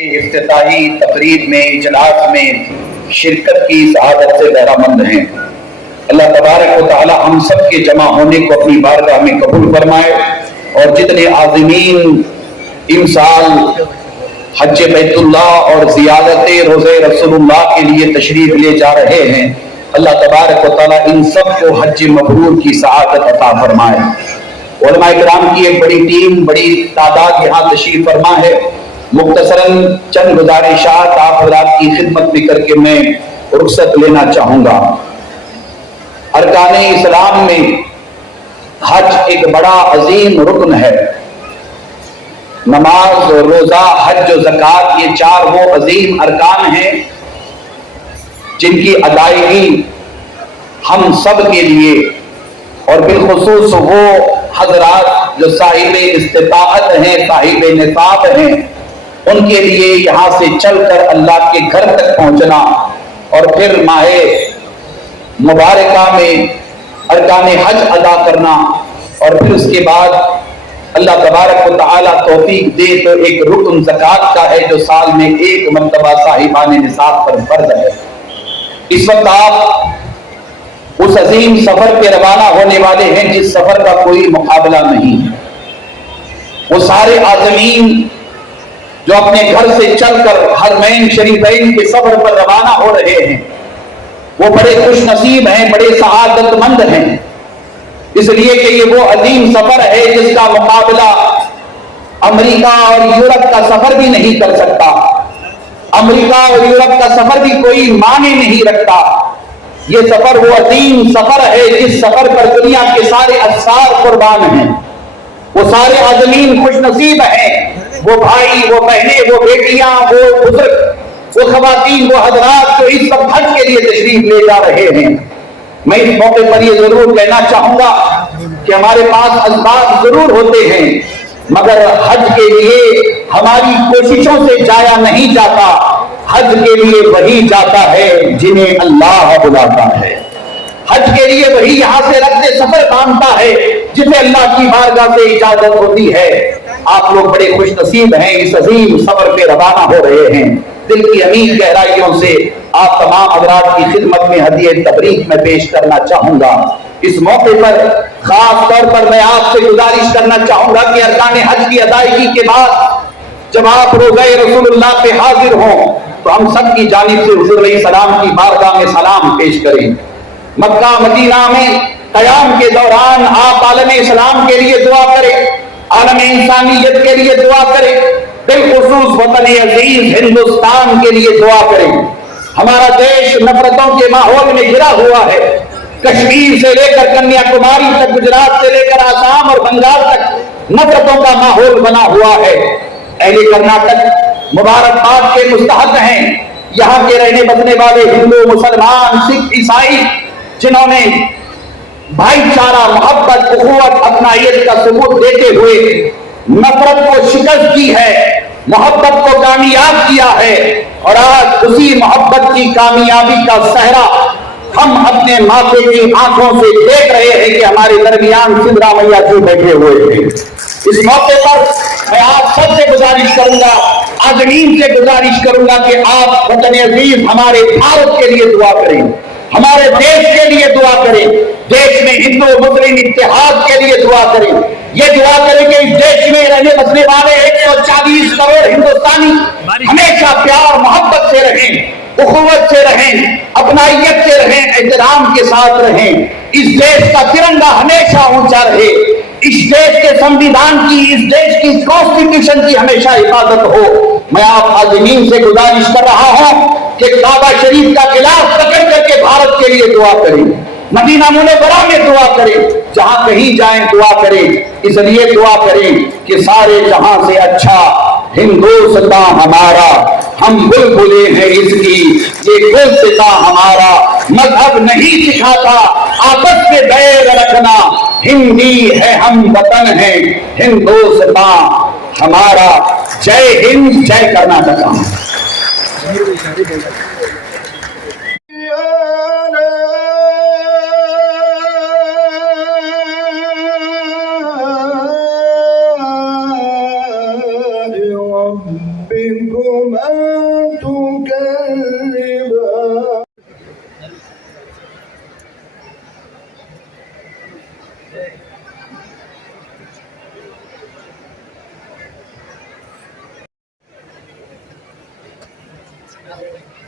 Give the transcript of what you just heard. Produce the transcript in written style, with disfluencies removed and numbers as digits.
के इफ्तिताही तकरीब में इजलास में शिरकत की सआदत से बहरामंद हैं। अल्लाह तबारक व तआला हम सब के जमा होने को अपनी बारगाह में कबूल फरमाए और जितने आज़मीन इन साल हज बैतुल्लाह और ज़ियारत रोज़े रसूलुल्लाह के लिए तशरीफ ले जा रहे हैं, अल्लाह तबारक व तआला इन सब को हज मबरूर की सआदत अता फरमाए। उलमा इकराम की एक बड़ी टीम, बड़ी तादाद यहाँ तशरीफ फरमा है। मुख्तसरन चंद गुजारिशात आप हज़रात की खिदमत में करके मैं रुखसत लेना चाहूँगा। अरकान इस्लाम में हज एक बड़ा अजीम रुकन है। नमाज, रोज़ा, हज और ज़कात, ये चार वो अजीम अरकान हैं जिनकी अदायगी हम सब के लिए और बिलखुसूस वो हजरात जो साहिब इस्तिताअत हैं, साहिब निसाब हैं, उनके लिए यहाँ से चलकर अल्लाह के घर तक पहुँचना और फिर माहे मुबारका में अरकान हज अदा करना और फिर उसके बाद अल्लाह तबारक व तआला तौफीक दे तो एक रुकन ज़कात का है जो साल में एक मर्तबा साहिबान निसाब पर फर्ज है। इस वक्त आप उस अजीम सफर पे रवाना होने वाले हैं जिस सफर का कोई मुकाबला नहीं है। वो सारे आज़मीन जो अपने घर से चलकर हरमैन शरीफैन के सफर पर रवाना हो रहे हैं, वो बड़े खुश नसीब हैं, बड़े सआदतमंद हैं, इसलिए कि ये वो अजीम सफर है जिसका मुकाबला अमेरिका और यूरोप का सफर भी नहीं कर सकता। अमेरिका और यूरोप का सफर भी कोई माने नहीं रखता। ये सफर वो अजीम सफर है जिस सफर पर दुनिया के सारे अफसार कुर्बान हैं। वो सारे आज़मीन खुश नसीब हैं, वो भाई, वो बहनें, वो बेटियां, वो बुजुर्ग, वो खवातीन, वो हजरात जो इस सब हज के लिए तशरीफ ले जा रहे हैं। मैं इस मौके पर ये जरूर कहना चाहूंगा कि हमारे पास असबाब जरूर होते हैं, मगर हज के लिए हमारी कोशिशों से जाया नहीं जाता। हज के लिए वही जाता है जिन्हें अल्लाह बुलाता है। हज के लिए वही यहाँ से रखते सफर बांधता है जिसे अल्लाह की बारगाह से इजाजत होती है। आप लोग बड़े खुश नसीब हैं, इस अजीम सफर पे रवाना हो रहे हैं। दिल की अमीर गहराइयों से आप तमाम हज़रात की खिदमत में हदीये तबरीक में पेश करना चाहूंगा। इस मौके पर खास तौर पर मैं आपसे गुजारिश करना चाहूंगा कि अरकान हज की अदायगी के बाद जब आप रोज़े रसूलुल्लाह पे हाजिर हों तो हम सब की जानिब से हुज़ूर अलैहिस्सलाम की बारगाह में सलाम पेश करें। मक्का मदीना में क़याम के दौरान आप आलम इस्लाम के लिए दुआ करें, आलम इंसानियत के लिए दुआ करें, बिलखुसूस वतन अजीज हिंदुस्तान के लिए दुआ करें। हमारा देश नफरतों के माहौल में घिरा हुआ है। कश्मीर से लेकर कन्याकुमारी तक, गुजरात से लेकर आसाम और बंगाल तक नफरतों का माहौल बना हुआ है। अहले कर्नाटक मुबारकबाद के मुस्तहक हैं। यहाँ के रहने बसने वाले हिंदू, मुसलमान, सिख, ईसाई जिन्होंने भाईचारा, मोहब्बत, उखुवत, अपनायत का सबूत देते हुए नफरत को शिकस्त की है, मोहब्बत को कामयाब किया है और आज उसी मोहब्बत की कामयाबी का सहरा हम अपने माथे की आंखों से देख रहे हैं कि हमारे दरमियान सिद्रा मैया जी बैठे हुए हैं। इस मौके पर मैं आप सबसे गुजारिश करूंगा, आज़मीन से गुजारिश करूंगा कि आप वतन अजीज हमारे भारत के लिए दुआ करें, हमारे देश के लिए दुआ करें, देश में हिंदू मुस्लिम इत्तेहाद के लिए दुआ करें। ये दुआ करें कि इस देश में रहने बसने वाले 140 करोड़ हिंदुस्तानी हमेशा प्यार मोहब्बत से रहें, उखुवत से रहें, अपनायत से रहें, एहतराम के साथ रहें। इस देश का तिरंगा हमेशा ऊंचा रहे, इस देश के संविधान की, इस देश की कॉन्स्टिट्यूशन की हमेशा हिफाजत हो। मैं आप आज़मीन से गुजारिश कर रहा हूं कि काबा शरीफ का गिलाफ पकड़ करके भारत के लिए दुआ करें, मदीना मुनव्वरा में दुआ करें, जहां कहीं जाएं दुआ करें। इसलिए दुआ करें कि सारे जहां से अच्छा हिंदुस्तान हमारा, हम बुलबुले हैं इसकी, ये गुलसिता हमारा। मजहब नहीं सिखाता आपस में बैर रखना, हिंदी है हम वतन है हिंदुस्तान हमारा। जय हिंद, जय कर्नाटक। ربكما ہے